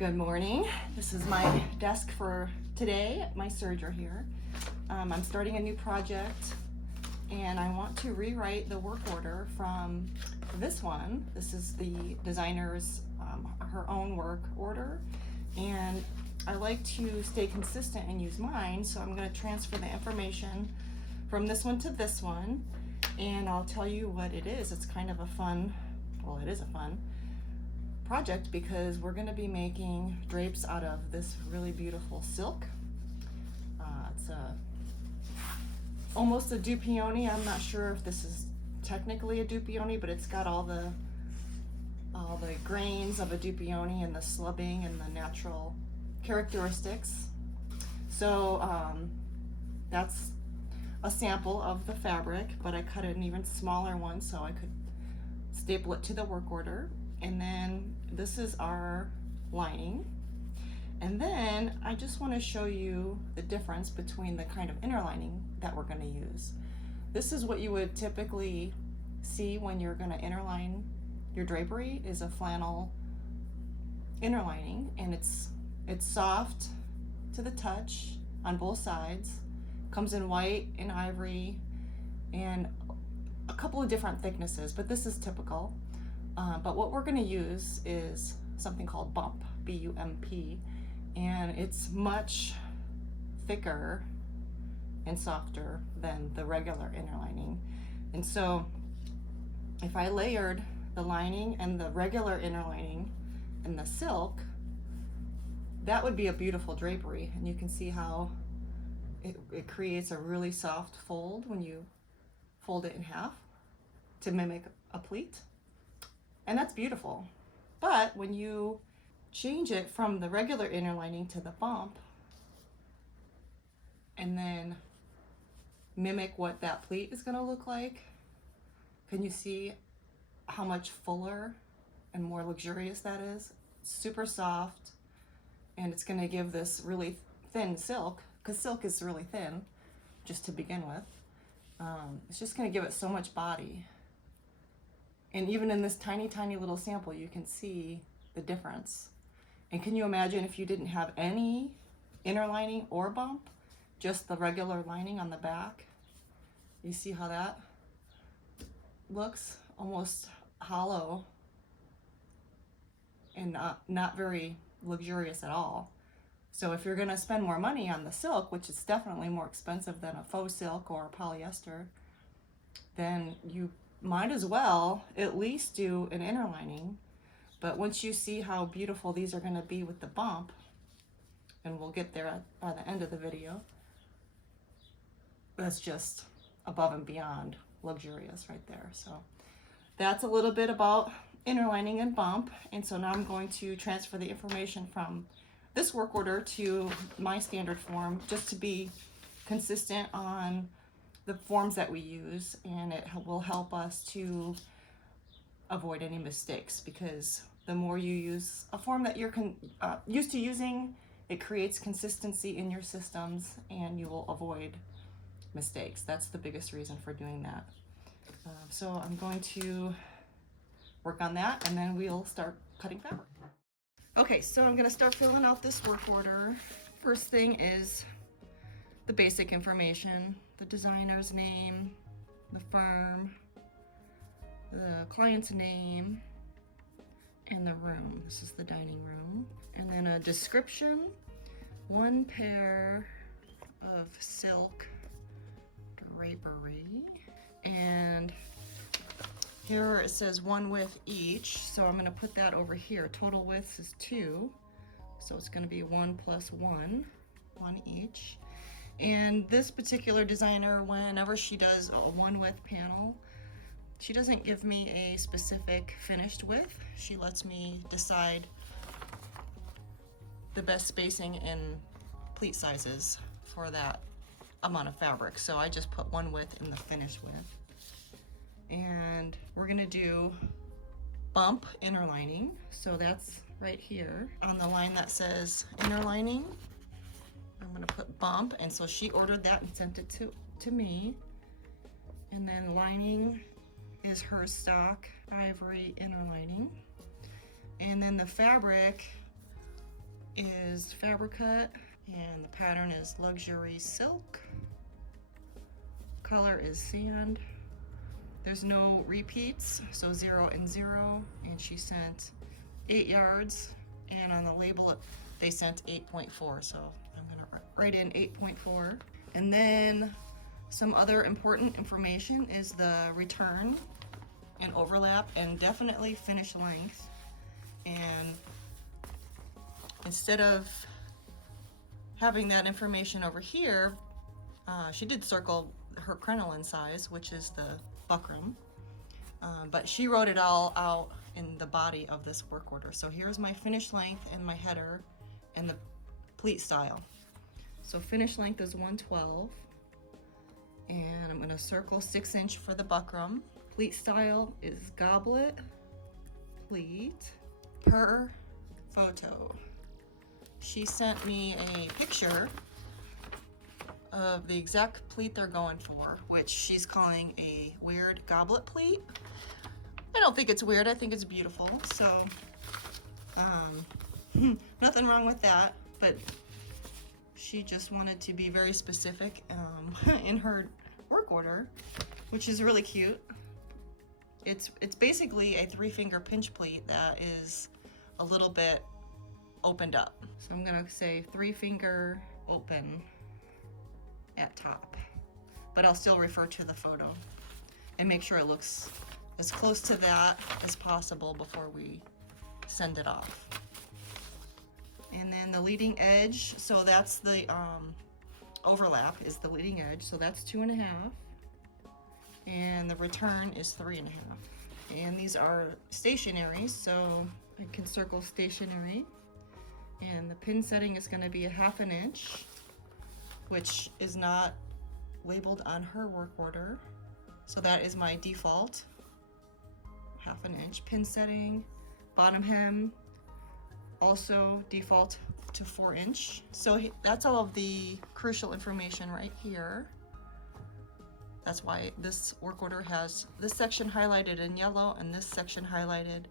Good morning. This is my desk for today at my serger here. I'm starting a new project and I want to rewrite the work order from this one. This is the designer's, her own work order, and I like to stay consistent and use mine, so I'm going to transfer the information from this one to this one, and I'll tell you what it is. It's kind of a fun, well, it is a fun project because we're going to be making drapes out of this really beautiful silk. It's almost a dupioni. I'm not sure if this is technically a dupioni, but it's got all the grains of a dupioni and the slubbing and the natural characteristics. So that's a sample of the fabric, but I cut an even smaller one so I could staple it to the work order. And then this is our lining. And then I just want to show you the difference between the kind of interlining that we're going to use. This is what you would typically see when you're going to interline your drapery, is a flannel interlining, and it's soft to the touch on both sides, comes in white and ivory and a couple of different thicknesses, but this is typical. But what we're going to use is something called bump, B-U-M-P, and it's much thicker and softer than the regular interlining. And so if I layered the lining and the regular interlining and the silk, that would be a beautiful drapery. And you can see how it creates a really soft fold when you fold it in half to mimic a pleat. And that's beautiful. But when you change it from the regular interlining to the bump and then mimic what that pleat is going to look like, can you see how much fuller and more luxurious that is? It's super soft, and it's going to give this really thin silk, because silk is really thin just to begin with. It's just going to give it so much body. And even in this tiny, tiny little sample, you can see the difference. And can you imagine if you didn't have any interlining or bump, just the regular lining on the back? You see how that looks? Almost hollow and not very luxurious at all. So if you're gonna spend more money on the silk, which is definitely more expensive than a faux silk or polyester, then you might as well at least do an interlining. But once you see how beautiful these are going to be with the bump, and we'll get there by the end of the video, that's just above and beyond luxurious right there. So that's a little bit about interlining and bump. And so now I'm going to transfer the information from this work order to my standard form, just to be consistent on the forms that we use, and it will help us to avoid any mistakes, because the more you use a form that you're used to using, it creates consistency in your systems and you will avoid mistakes. That's the biggest reason for doing that. So I'm going to work on that, and then we'll start cutting fabric. Okay, so I'm going to start filling out this work order. First thing is the basic information: the designer's name, the firm, the client's name, and the room. This is the dining room. And then a description: one pair of silk drapery. And here it says one width each, so I'm going to put that over here. Total width is 2, so it's going to be 1 plus 1, 1 each. And this particular designer, whenever she does a one width panel, she doesn't give me a specific finished width. She lets me decide the best spacing and pleat sizes for that amount of fabric. So I just put one width in the finished width. And we're gonna do bump interlining. So that's right here on the line that says interlining. I'm gonna put bump, and so she ordered that and sent it to me. And then lining is her stock ivory interlining. And then the fabric is fabricate, and the pattern is luxury silk. Color is sand. There's no repeats, so 0 and 0, and she sent 8 yards, and on the label they sent 8.4, so I'm gonna write in 8.4. And then some other important information is the return and overlap, and definitely finish length. And instead of having that information over here, she did circle her crinoline size, which is the buckram, but she wrote it all out in the body of this work order. So here's my finish length and my header and the pleat style. So finish length is 112, and I'm going to circle 6 inch for the buckram. Pleat style is goblet pleat per photo. She sent me a picture of the exact pleat they're going for, which she's calling a weird goblet pleat. I don't think it's weird, I think it's beautiful. So nothing wrong with that, but she just wanted to be very specific in her work order, which is really cute. It's basically a 3-finger pinch pleat that is a little bit opened up. So I'm gonna say 3-finger open at top, but I'll still refer to the photo and make sure it looks as close to that as possible before we send it off. And then the leading edge, so that's the overlap is the leading edge, so that's 2.5, and the return is 3.5. And these are stationary, so I can circle stationary, and the pin setting is going to be 1/2 inch, which is not labeled on her work order, so that is my default 1/2 inch pin setting. Bottom hem also default to 4 inch. So that's all of the crucial information right here. That's why this work order has this section highlighted in yellow and this section highlighted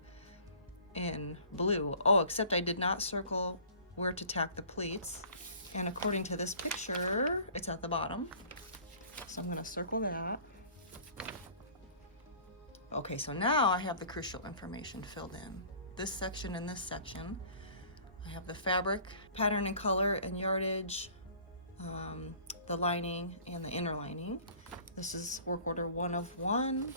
in blue. Oh, except I did not circle where to tack the pleats. And according to this picture, it's at the bottom. So I'm gonna circle that. Okay, so now I have the crucial information filled in. This section and this section. I have the fabric, pattern and color and yardage, the lining and the interlining. This is work order 1 of 1.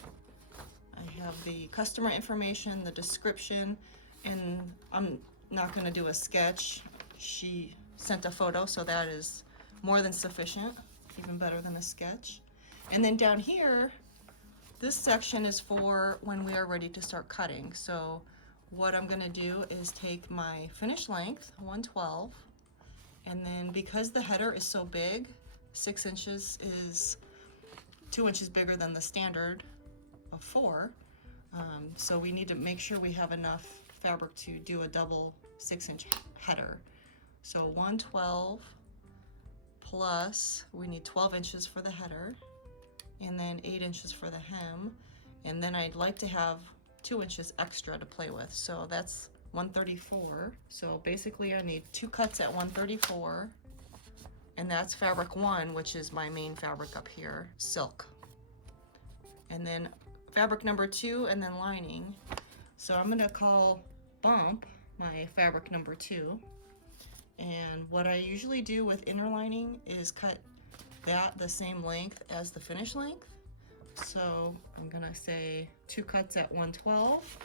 I have the customer information, the description, and I'm not going to do a sketch. She sent a photo, so that is more than sufficient, even better than a sketch. And then down here, this section is for when we are ready to start cutting. So what I'm going to do is take my finish length, 112, and then because the header is so big, 6 inches is 2 inches bigger than the standard of 4, so we need to make sure we have enough fabric to do a double 6-inch header. So 112 plus, we need 12 inches for the header, and then 8 inches for the hem, and then I'd like to have 2 inches extra to play with, so that's 134. So basically I need 2 cuts at 134, and that's fabric 1, which is my main fabric up here, silk. And then fabric number 2, and then lining. So I'm gonna call bump my fabric number 2. And what I usually do with interlining is cut that the same length as the finish length. So I'm gonna say 2 cuts at 112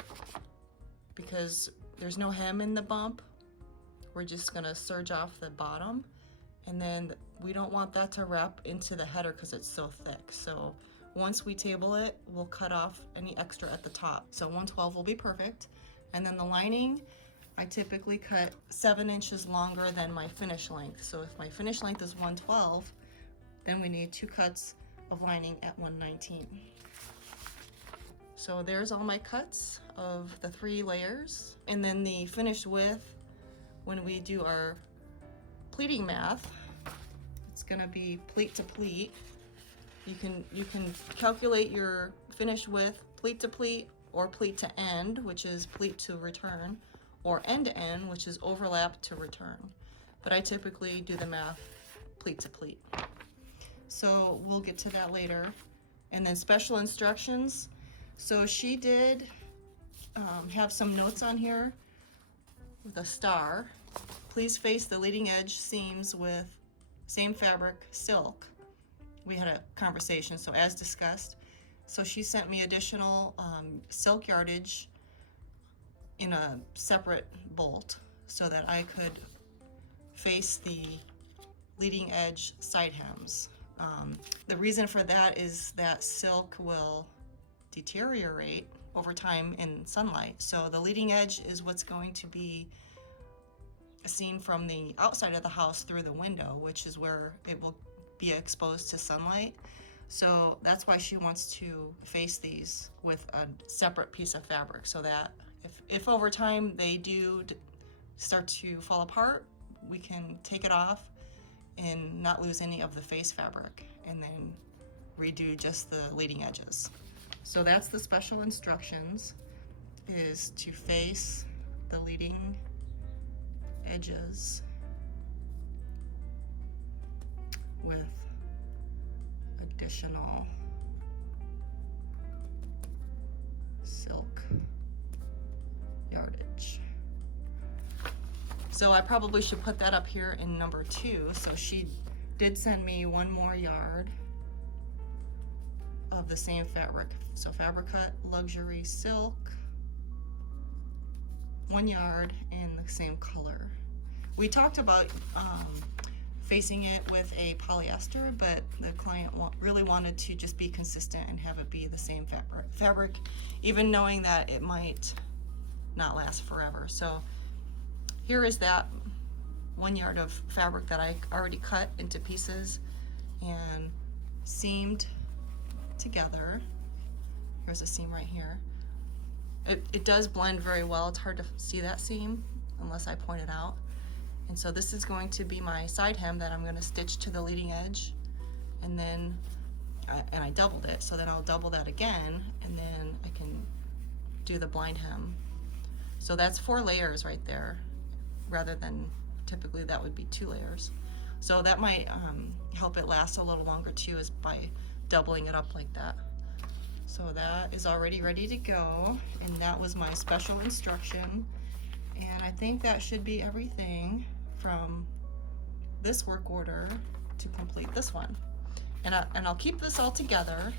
because there's no hem in the bump. We're just gonna serge off the bottom, and then we don't want that to wrap into the header because it's so thick. So once we table it, we'll cut off any extra at the top. So 112 will be perfect. And then the lining, I typically cut 7 inches longer than my finish length. So if my finish length is 112, then we need 2 cuts of lining at 119. So there's all my cuts of the 3 layers. And then the finished width, when we do our pleating math, it's gonna be pleat to pleat. You can calculate your finished width pleat to pleat or pleat to end, which is pleat to return, or end to end, which is overlap to return. But I typically do the math pleat to pleat. So we'll get to that later. And then special instructions. So she did have some notes on here with a star. Please face the leading edge seams with same fabric, silk. We had a conversation, so as discussed. So she sent me additional silk yardage in a separate bolt so that I could face the leading edge side hems. The reason for that is that silk will deteriorate over time in sunlight. So the leading edge is what's going to be seen from the outside of the house through the window, which is where it will be exposed to sunlight. So that's why she wants to face these with a separate piece of fabric, so that if over time they do start to fall apart, we can take it off and not lose any of the face fabric, and then redo just the leading edges. So that's the special instructions, is to face the leading edges with additional silk yardage. So I probably should put that up here in number 2. So she did send me one more yard of the same fabric. So fabricate luxury silk, 1 yard in the same color. We talked about facing it with a polyester, but the client really wanted to just be consistent and have it be the same fabric, even knowing that it might not last forever. So here is that 1 yard of fabric that I already cut into pieces and seamed together. Here's a seam right here. It does blend very well. It's hard to see that seam unless I point it out. And so this is going to be my side hem that I'm going to stitch to the leading edge, and then I doubled it, so then I'll double that again, and then I can do the blind hem. So that's 4 layers right there, rather than typically that would be 2 layers. So that might help it last a little longer too, is by doubling it up like that. So that is already ready to go, and that was my special instruction. And I think that should be everything from this work order to complete this one. And I'll keep this all together,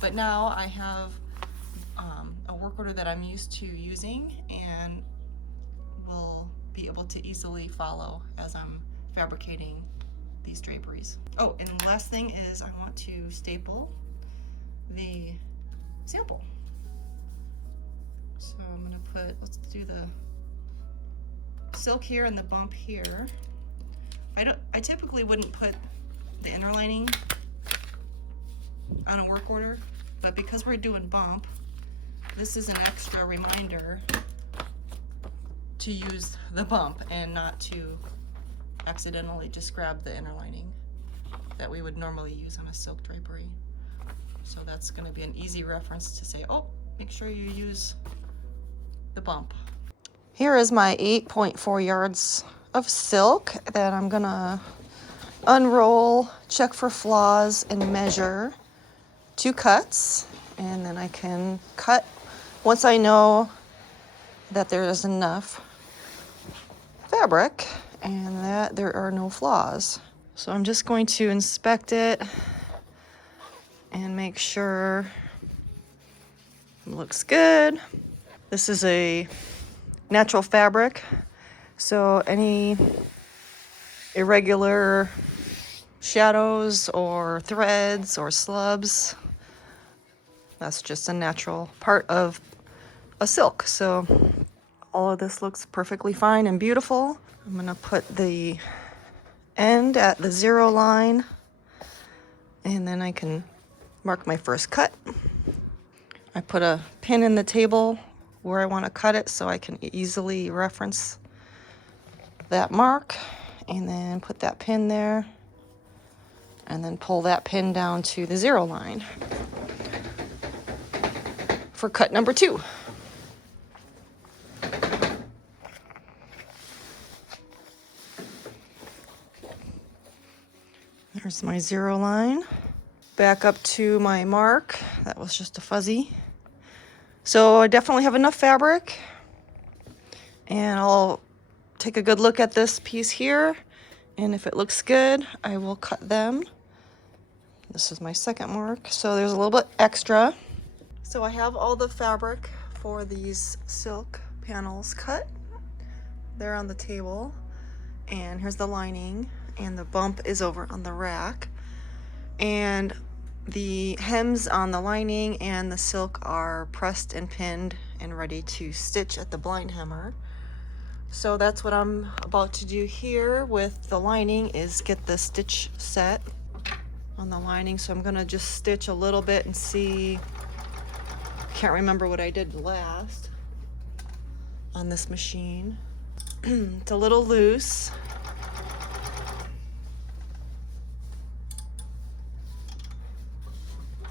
but now I have a work order that I'm used to using and will be able to easily follow as I'm fabricating these draperies. Oh, and the last thing is I want to staple the sample. So I'm gonna put, let's do the silk here and the bump here. I typically wouldn't put the interlining on a work order, but because we're doing bump, this is an extra reminder to use the bump and not to accidentally just grab the interlining that we would normally use on a silk drapery. So that's going to be an easy reference to say, oh, make sure you use the bump. Here is my 8.4 yards of silk that I'm going to unroll, check for flaws, and measure 2 cuts. And then I can cut once I know that there is enough fabric and that there are no flaws. So I'm just going to inspect it and make sure it looks good. This is a natural fabric, so any irregular shadows or threads or slubs, that's just a natural part of a silk. So all of this looks perfectly fine and beautiful. I'm gonna put the end at the 0 line, and then I can mark my first cut. I put a pin in the table where I want to cut it so I can easily reference that mark, and then put that pin there, and then pull that pin down to the 0 line for cut number 2. Here's my 0 line. Back up to my mark. That was just a fuzzy. So I definitely have enough fabric. And I'll take a good look at this piece here. And if it looks good, I will cut them. This is my second mark. So there's a little bit extra. So I have all the fabric for these silk panels cut. They're on the table. And here's the lining. And the bump is over on the rack. And the hems on the lining and the silk are pressed and pinned and ready to stitch at the blind hemmer. So that's what I'm about to do here with the lining, is get the stitch set on the lining. So I'm gonna just stitch a little bit and see. Can't remember what I did last on this machine. It's a little loose.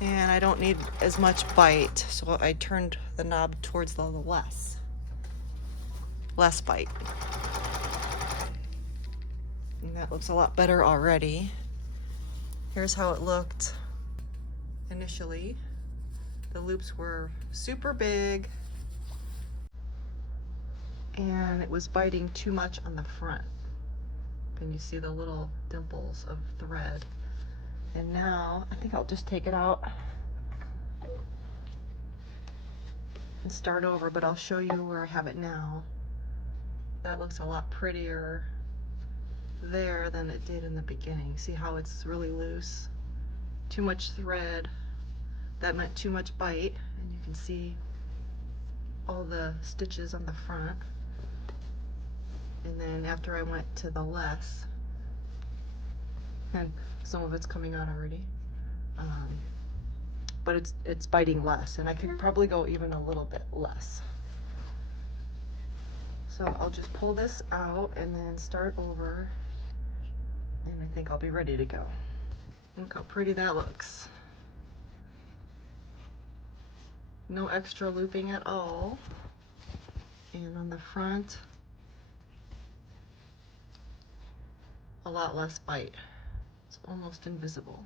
And I don't need as much bite, so I turned the knob towards the less bite. And that looks a lot better already. Here's how it looked initially. The loops were super big, and it was biting too much on the front. And you see the little dimples of thread. And now I think I'll just take it out and start over, but I'll show you where I have it now. That looks a lot prettier there than it did in the beginning. See how it's really loose? Too much thread. That meant too much bite, and you can see all the stitches on the front. And then after I went to the less, and some of it's coming out already, but it's biting less, and I could probably go even a little bit less. So I'll just pull this out and then start over, and I think I'll be ready to go. Look how pretty that looks. No extra looping at all. And on the front, a lot less bite. It's almost invisible.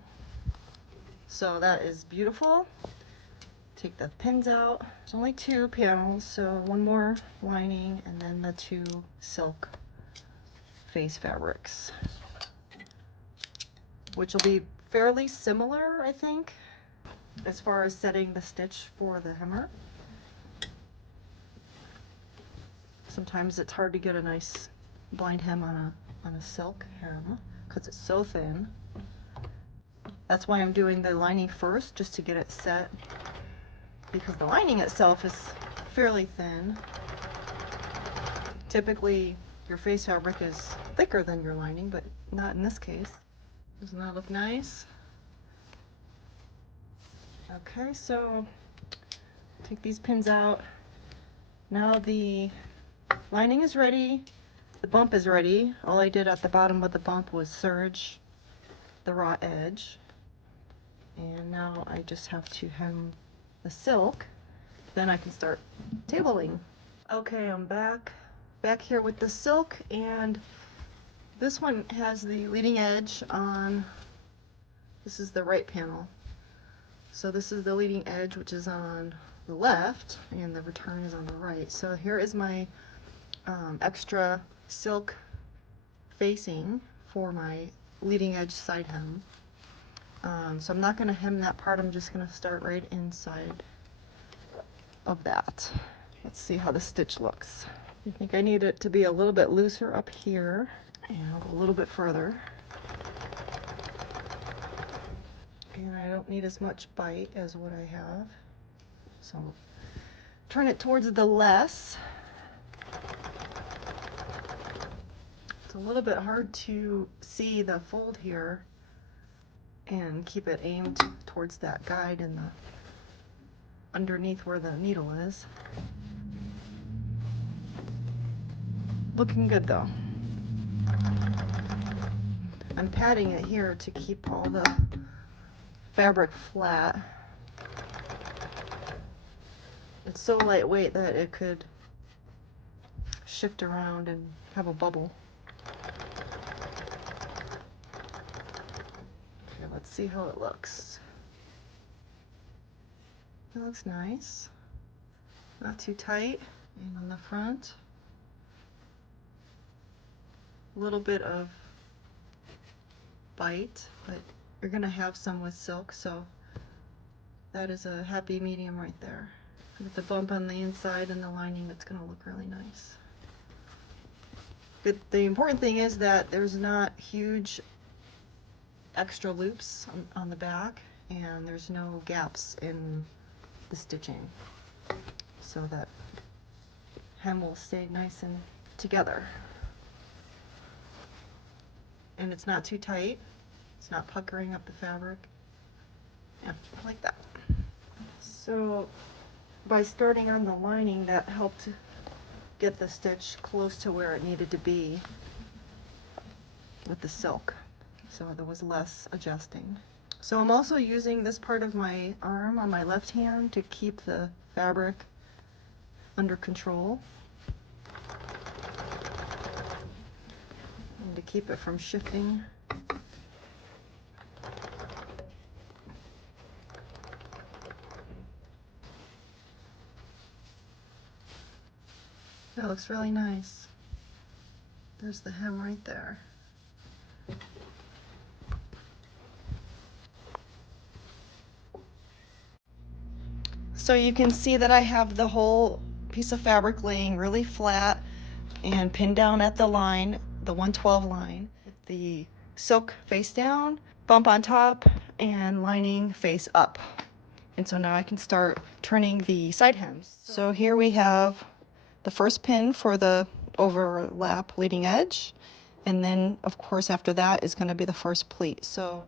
So that is beautiful. Take the pins out. It's only 2 panels, so one more lining and then the 2 silk face fabrics, which will be fairly similar, I think, as far as setting the stitch for the hemmer. Sometimes it's hard to get a nice blind hem on a silk hem because it's so thin. That's why I'm doing the lining first, just to get it set, because the lining itself is fairly thin. Typically your face fabric is thicker than your lining, but not in this case. Doesn't that look nice? Okay, so take these pins out. Now the lining is ready, the bump is ready. All I did at the bottom of the bump was serge the raw edge. And now I just have to hem the silk. Then I can start tabling. Okay, I'm back here with the silk, and this one has the leading edge on, this is the right panel. So this is the leading edge, which is on the left, and the return is on the right. So here is my extra silk facing for my leading edge side hem. So I'm not going to hem that part, I'm just going to start right inside of that. Let's see how the stitch looks. I think I need it to be a little bit looser up here, and I'll go a little bit further. And I don't need as much bite as what I have. So turn it towards the less. It's a little bit hard to see the fold here and keep it aimed towards that guide in the underneath where the needle is. Looking good though. I'm patting it here to keep all the fabric flat. It's so lightweight that it could shift around and have a bubble. see how it looks. It looks nice. Not too tight. And on the front, a little bit of bite, but you're gonna have some with silk, so that is a happy medium right there. With the bump on the inside and the lining, it's gonna look really nice. But the important thing is that there's not huge extra loops on the back, and there's no gaps in the stitching, so that hem will stay nice and together. And it's not too tight. It's not puckering up the fabric. Yeah, I like that. So by starting on the lining, that helped get the stitch close to where it needed to be with the silk. So there was less adjusting. So I'm also using this part of my arm on my left hand to keep the fabric under control and to keep it from shifting. That looks really nice. There's the hem right there. So you can see that I have the whole piece of fabric laying really flat and pinned down at the line, the 112 line. The silk face down, bump on top, and lining face up. And so now I can start turning the side hems. So here we have the first pin for the overlap leading edge. And then, of course, after that is going to be the first pleat. So